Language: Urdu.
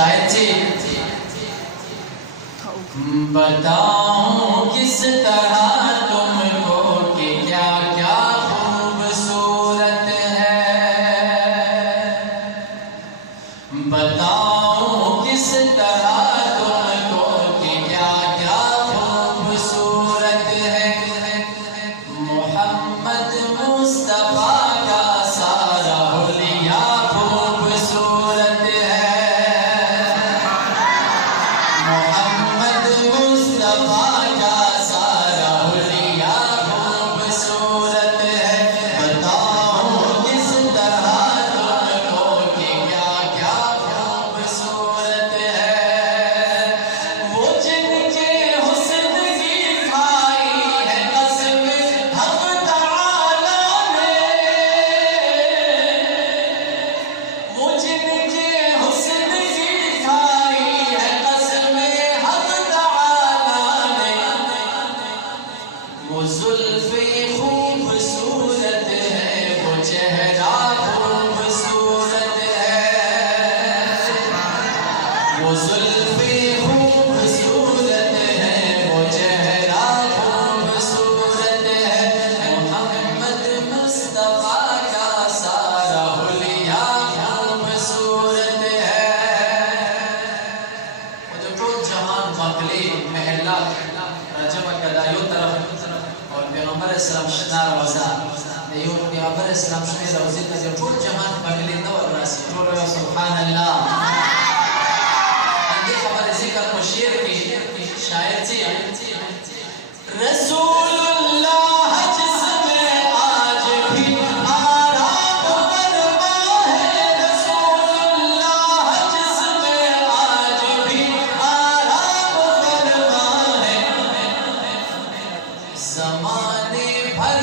شاید سے بتاؤں کس طرح تم کو کہ کیا کیا خوبصورت ہے، بتاؤں کس طرح تم کو کہ کیا کیا خوبصورت ہے، محمد مصطفیٰ کا سارا حلیہ خوبصورت ہے، محمد مصطفیٰ کا سارا حلیہ خوبصورت ہے، بتاؤں کس طرح تم کو کہ کیا کیا خوبصورت ہے، وہ جن کے حسن کی کھائی ہے قسم حق تعالیٰ نے، وہ جن کے حسن کی کھائی ہے قسم حق تعالیٰ نے، وہ زلفیں خوبصورت ہے، وہ چہرہ خوبصورت ہے، وہ زلفیں خوبصورت ہے، وہ چہرہ خوبصورت ہے، محمد مصطفیٰ کا سارا حلیہ خوبصورت ہے، وہ جو ٹول جہان مقلی محلہ رجب گدایو طرف اور پیغمبر اسلام شنا روزا دیو پیغمبر اسلام شنا روزی تا جو ټول جهان باندې نور راسي ټول سبحان الله دې خبره ذکر کو شعر کې شاعر چې رسول اللہ جس میں آج بھی آرام فرما ہے، رسول اللہ جس میں آج بھی آرام فرما ہے، زمانے بھر